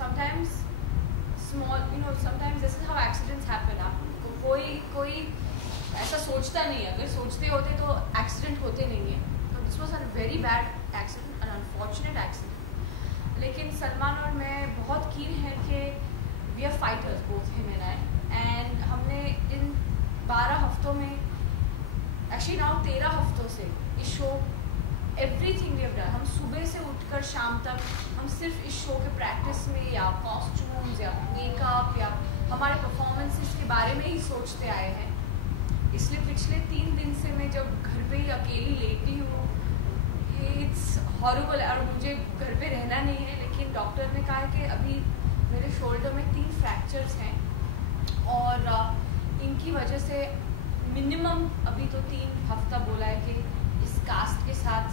sometimes small, sometimes this is how accidents happen. आप कोई ऐसा सोचता नहीं है, अगर सोचते होते तो एक्सीडेंट होते नहीं है. तो this was a very bad accident, an unfortunate accident. लेकिन सलमान और मैं बहुत कीन है कि we are fighters, both him and I. And हमने इन 12 हफ्तों में, एक्चुअली नाउ 13 हफ्तों से इस show everything we have done. हम सुबह से उठकर शाम तक हम सिर्फ इस शो के प्रैक्टिस में या कॉस्ट्यूम्स या मेकअप या हमारे परफॉर्मेंसेस के बारे में ही सोचते आए हैं. इसलिए पिछले 3 दिन से मैं जब घर पे ही अकेली लेटी हूँ, इट्स हॉरिबल. और मुझे घर पे रहना नहीं है, लेकिन डॉक्टर ने कहा कि अभी मेरे शोल्डर में 3 फ्रैक्चर्स हैं और इनकी वजह से मिनिमम अभी तो 3 हफ्ता बोला है कि इस कास्ट के साथ,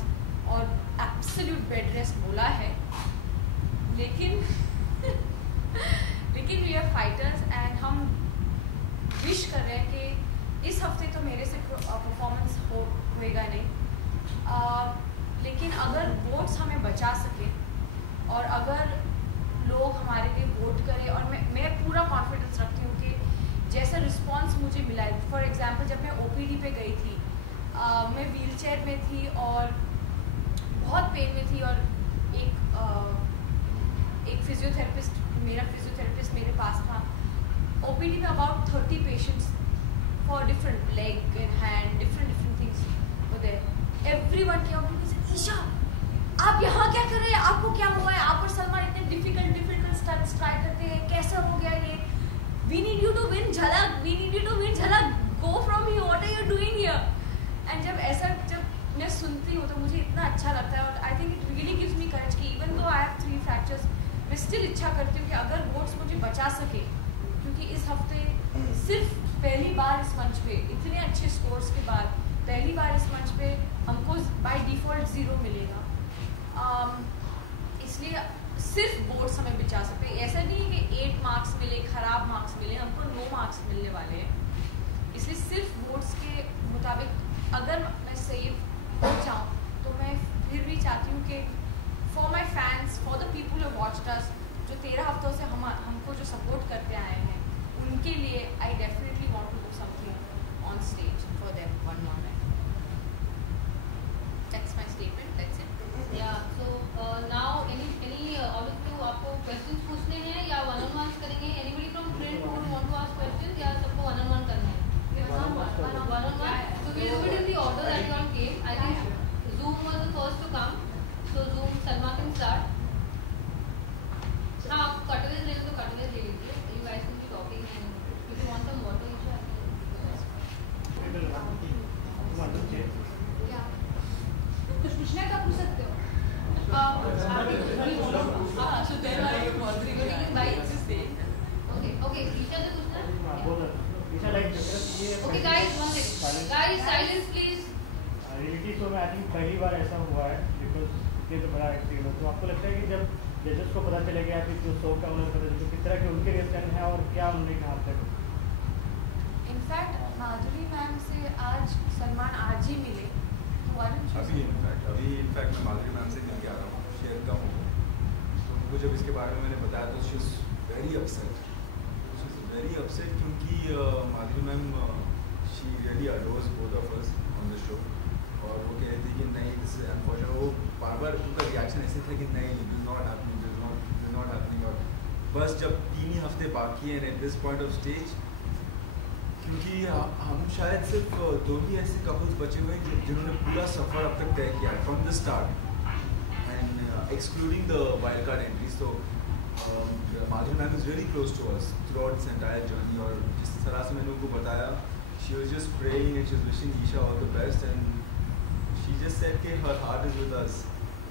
और एब्सोल्यूट बेड रेस्ट बोला है. लेकिन वी आर फाइटर्स एंड हम विश कर रहे हैं कि इस हफ्ते तो मेरे से परफॉर्मेंस होएगा नहीं. लेकिन अगर वोट्स हमें बचा सके और अगर लोग हमारे लिए वोट करें, और मैं पूरा कॉन्फिडेंस रखती हूँ कि जैसा रिस्पांस मुझे मिला है. फॉर एग्जांपल जब मैं ओपीडी पे गई थी, मैं व्हीलचेयर में थी और बहुत पेन में थी, और एक फिजियोथेरेपिस्ट, मेरा फिजियोथेरेपिस्ट मेरे पास था. ओपीडी में about 30 patients for different leg and hand, different things were there. Everyone came up to me, Esha आप यहाँ क्या कर रहे हैं, आपको क्या हुआ है, आप और सलमान इतने डिफिकल्ट स्टंट्स ट्राई करते हैं, कैसे हो गया ये. We need you to win झलक, we need you to win झलक, go from here, what are you doing here? And जब मैं सुनती हूँ तो मुझे इतना अच्छा लगता है, और I think it really gives me courage कि even though I have 3 fractures, मैं स्टिल इच्छा करती हूँ कि अगर वोट्स मुझे बचा सके, क्योंकि इस हफ्ते सिर्फ पहली बार इस मंच पे इतने अच्छे स्कोर्स के बाद पहली बार इस मंच पे हमको बाय डिफ़ॉल्ट 0 मिलेगा. इसलिए सिर्फ वोट्स हमें बचा सकते हैं. ऐसा नहीं है कि 8 मार्क्स मिले, ख़राब मार्क्स मिले, हमको 9 मार्क्स मिलने वाले हैं. इसलिए सिर्फ वोट्स के मुताबिक अगर मैं सही हो जाऊँ तो मैं फिर भी चाहती हूँ कि for my fans, for the people who watched us, जो 13 हफ्तों से हमको जो सपोर्ट करते आए हैं, उनके लिए I definitely want to do something on stage for them one more night. That's my statement, that's it. या so now any all of you, आपको क्वेश्चंस पूछने हैं या वन ऑन वन करेंगे? Anybody from print who want to ask question, या सबको one on one करना है? One on one. So we will do it in the order that you all came. I think Zoom was the first to come. So Zoom, Salma can start. हाँ, आप कटवेज ले तो कटवेज ले लीजिए. You guys will be talking and if you want some water, you should. कुछ पूछना है तो पूछ सकते हो. Okay, Isha ने पूछना है? Okay guys, one second. Guys, silence please. Reality show में आई थिंक पहली बार ऐसा हुआ है, बिकॉज ये तो बड़ा एक्सपीरियंस. तो आपको लगता है कि जब जजेस को पता चलेगा कि जो शो का उन्हें पता चले, किस तरह के उनके रिएक्शन है और क्या उन्होंने कहा तक? इनफैक्ट माधुरी मैम से आज सलमान आज ही मिले. अभी इनफैक्ट मैं माधुरी मैम से मिल के आ रहा हूँ, शेयर का हूँ. तो उनको जब इसके बारे में मैंने बताया तो शी इज़ वेरी अपसेट. क्योंकि Madhuri ma'am she really adores both of us on the show, और वो कह रही थी कि नहीं दिस इज अनफॉर्चुनेट. वो बार बार उनका रिएक्शन ऐसे था कि नहीं दिस नॉट हैपनिंग. और बस जब 3 ही हफ्ते बाकी हैं at this point of stage, क्योंकि हम शायद सिर्फ 2 ही ऐसे कपल्स बचे हुए हैं जिन्होंने पूरा सफ़र अब तक तय किया है from the start, and excluding the wild card entries. तो Madhuri ma'am is really close to us throughout this entire journey, और जिस तरह से मैंने उनको बताया, she was just praying and she was wishing Isha all the best, and she just said कि her heart is with us,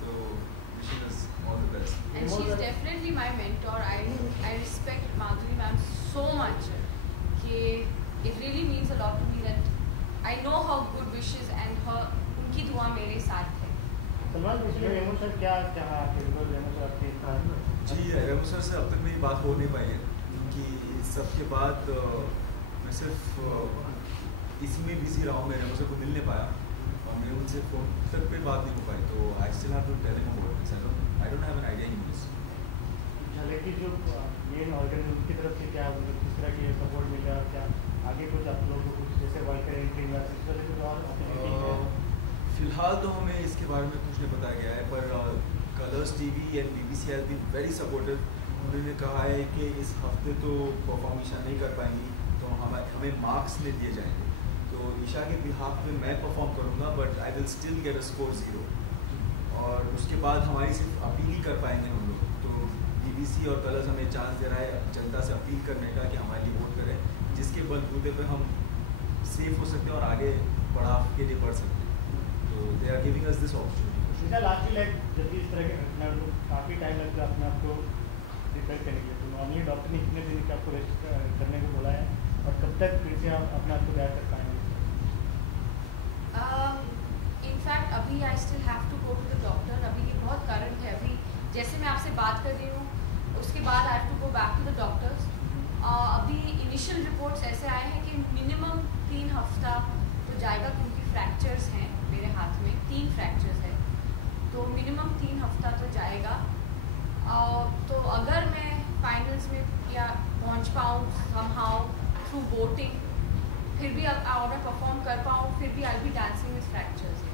so wishing us all the best. And she is definitely my mentor. I respect Madhuri ma'am so much कि it really means a lot to me that I know her good wishes and her उनकी दुआ मेरे साथ है. सलमान, पिछले रेमो sir क्या कहा कि रेमो सर आपके साथ? जी, रेमो सर से अब तक मेरी बात हो नहीं पाई है, क्योंकि सबके बाद मैं सिर्फ इसी में बिजी रहा हूँ. मैं रेमो सर को मिल नहीं पाया और मैं उनसे फ़ोन तक पे बात नहीं हो पाई. तो I still have to tell him about this. I don't have an idea in this. की जो मेन ऑर्गन उनकी तरफ से क्या मतलब किस तरह की सपोर्ट मिल रहा है, क्या आगे कुछ आप लोगों को कुछ जैसे वर्ल्ड एंट्री या इस तरह से और opportunity है? फिलहाल तो हमें इसके बारे में कुछ नहीं बताया गया है, पर Colors TV and BBC has been very supportive. उन्होंने कहा है कि इस हफ्ते तो परफॉर्म ईशा नहीं कर पाएंगी, तो हमें मार्क्स नहीं दिए जाएंगे। तो ईशा के बिहाफ पे मैं परफॉर्म करूँगा, but I will still get a score 0। और उसके बाद हमारी सिर्फ अपील ही कर पाएंगे हम लोग। तो BBC और कलर्स हमें चांस दे रहा है जनता से अपील करने का कि हमारे लिए वोट करें, जिसके बलबूते पे हम सेफ हो सकते हैं और आगे बढ़ाव के लिए बढ़ सकते हैं। तो they are giving us this opportunity. Last like जब भी इस तरह के घटना तो काफ़ी टाइम लगता है अपने आप को रिपेयर करने के लिए, तो नॉर्मली डॉक्टर ने कितने दिन आपको रेस्ट करने को बोला है और कब तक फिर से आप अपने आप को तैयार कर पाएंगे? इनफैक्ट अभी I still have to go to the doctor. अभी ये बहुत करंट है। अभी जैसे मैं आपसे बात कर रही हूँ उसके बाद I have to go back to the doctors. अभी इनिशियल रिपोर्ट्स ऐसे आए हैं कि मिनिमम 3 हफ्ता तो जाएगा, क्योंकि फ्रैक्चर्स हैं मेरे हाथ में, 3 फ्रैक्चर्स हैं, तो मिनिमम 3 हफ्ता तो जाएगा। तो अगर मैं फाइनल्स में या पहुंच पाऊँ समहाउ थ्रू वोटिंग, फिर भी और मैं परफॉर्म कर पाऊँ, फिर भी आई बी डांसिंग विद फ्रैक्चर्स।